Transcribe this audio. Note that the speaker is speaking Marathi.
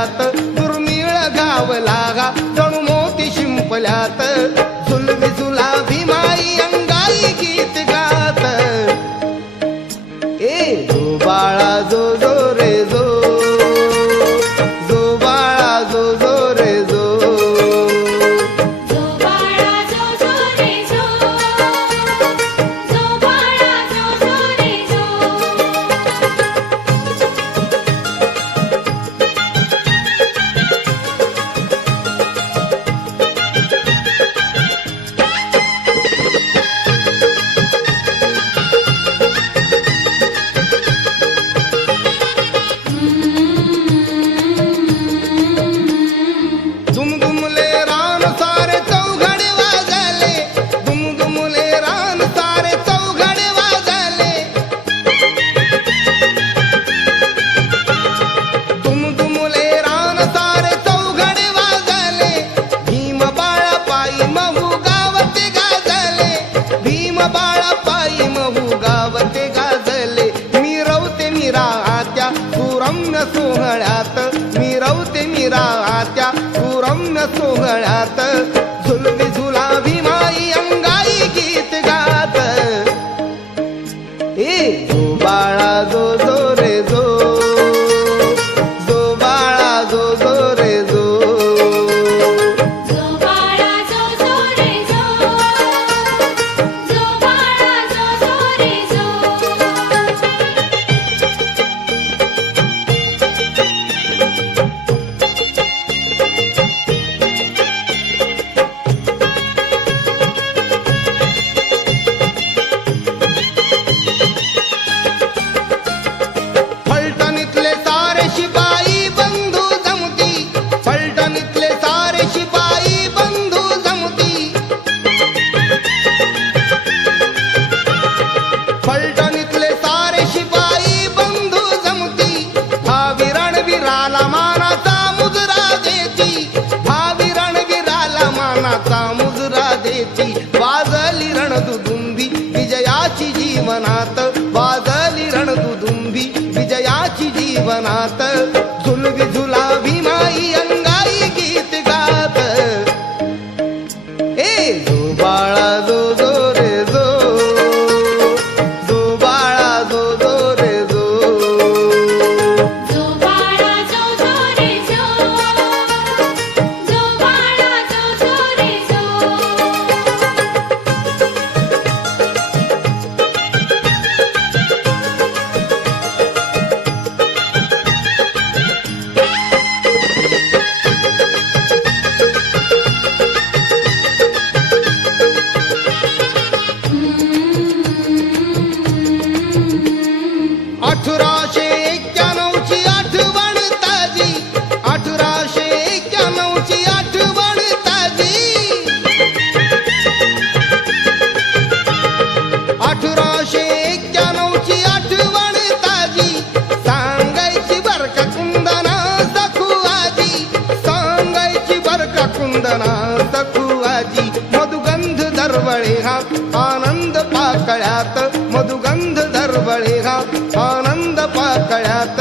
गळ्यात दुर्मिळ गावला गा जणू मोती शिंपल्यात झुलवी झुलाभी माई अंगाई गीत गात ए जो बाळा जो जो रे जो जो बाळा जो जो रे जो जो बाळा जो जो रे जो जो बाळा जो जो रे जो दुमदुमले रान सारे चौघडे वाजले दुमदुमले रान सारे चौघडे वाजले दुमदुमले रान सारे चौघडे वाजले भीम बाळा पायी महू गावते गाजले भीम बाळा पायी महू गावते गाजले मिरवते मिरात्या सुरम्य सोहळ्यात मिरवते मिरात्या सुरम्य सोहळ्यात झुलवी झुलाभी माई अंगाई गीत गात ए जो बाळा जो जो रे जो जो बाळा जो जो रे जो जो बाळा जो जो रे जो जो बाळा जो जो रे जो फलटणीतले सारे शिपाई बंधू जमती फलटणीतले सारे शिपाई बंधू जमती फलटणीतले सारे शिपाई बंधू जमती हा रणवीराला मानाचा मुजरा देती हा रणवीराला मानाचा मुजरा देती वाजली रणदुदुंभी विजयाची जीवनात वाजली रणदुदुंभी विजयाची जीवनात झुलवी झुलाभी माई अंगाई गीत गात ए जो बाळा जो जो रे जो जो बाळा जो जो रे जो जो बाळा जो जो रे जो जो बाळा जो जो रे जो अठराशे 91ची आठवण ताजी 1891ची आठवण ताजी 1891ची आठवण ताजी सांगायची बरका कुंदना सखू आजी सांगायची बरका कुंदना सखू आजी मधुगंध दरवळे हा आनंद पाकळ्यात मधुगंध दरवळे हा आनंद पाकळ्यात